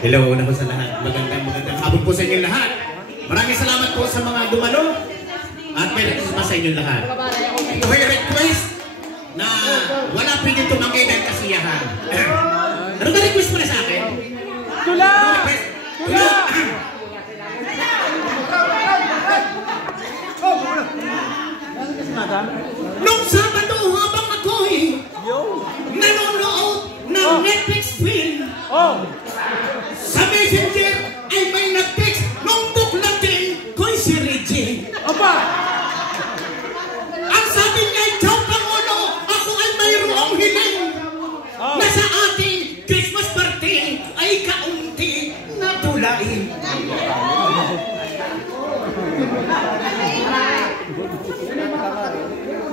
Hello na po sa lahat. Magandang hapon po sa inyo lahat. Maraming salamat po sa mga dumalo. At Merry Christmas sa inyo lahat. Ito ay request na wala pwede tumangay dahil kasiyahan. Ano ka request mo na sa akin? Tula! Tula! Nung Sabado habang ako'y nanonood ng Netflix film, sa Messenger ay may nag-text nung buklatin ko'y si Reggie. Ang sabi niya, "Ciao Pangulo, ako ay mayroong hiling na sa ating Christmas party ay kaunti na tulain."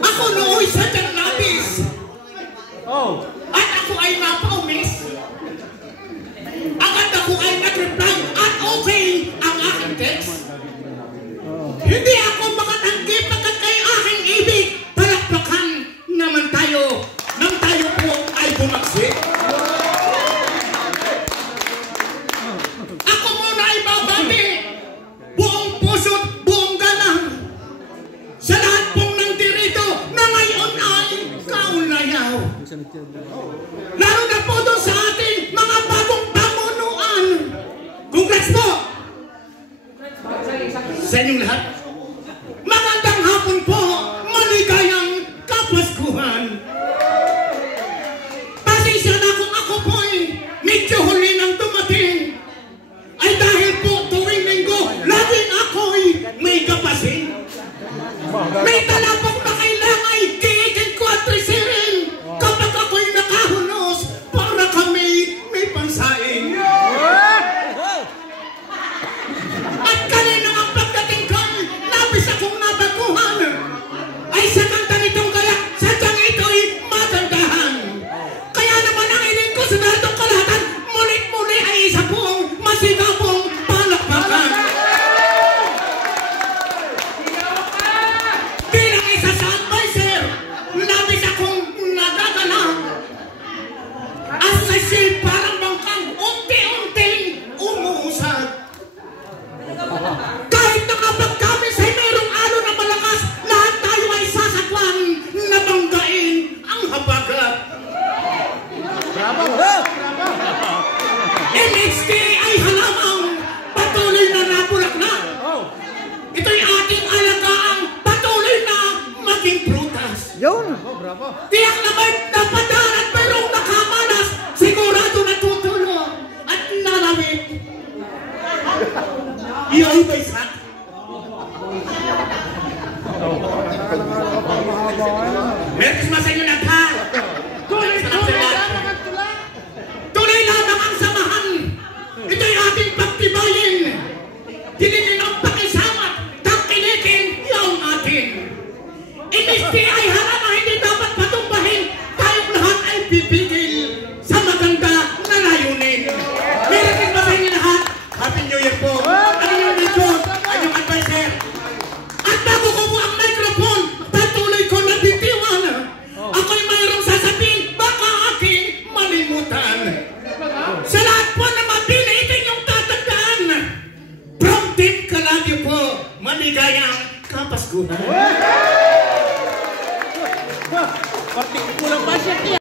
Ako nooy sa labis. At ako ay napaumis. Agad ako ay nag-reply at okay ang aking text. Hindi ako makatanggi pagkat kay aking ibig. Palakpakan naman tayo nang tayo po ay bumagsik. Ako muna ay babati. Buong puso't buong galang. Sa lahat pong nandirito na ngayon ay kaulayaw. Lalo na po doon sa ating mga bagong pamunuan. Congrats po! Sa inyong lahat, magandang hapon po, maligayang Kapaskuhan. Pasensya na kung ako po'y medyo huli nang dumating. Ay dahil po tuwing linggo, laging ako'y may kapasin. May talapang na kailangan kiitin ko at trisirin kapag ako'y nakahunos para kami may pansain. At kanina ang pagdating ko, labis akong nabaguhan. Ay sa kanta nitong kaya, sadyang ito'y magandahan. Kaya naman ang iling ko sa natong kalahatan, mulit-muli ay isa pong masigapong palakpakan. Bilang isa sa advisor, labis akong nagagalak. At kasi parang bangkang unti-unting umuusad. Kahit na kapag kami sa'y mayroong alo na malakas, lahat tayo ay sasakwan na banggain ang habagat. MHD ay halamang patuloy na nabulaklak. Ito'y ating alagaang patuloy na maging prutas. Tiyak naman na padaan at mayroong nakamalas, sigurado natutulo at nalawit. Iyon ba'y sa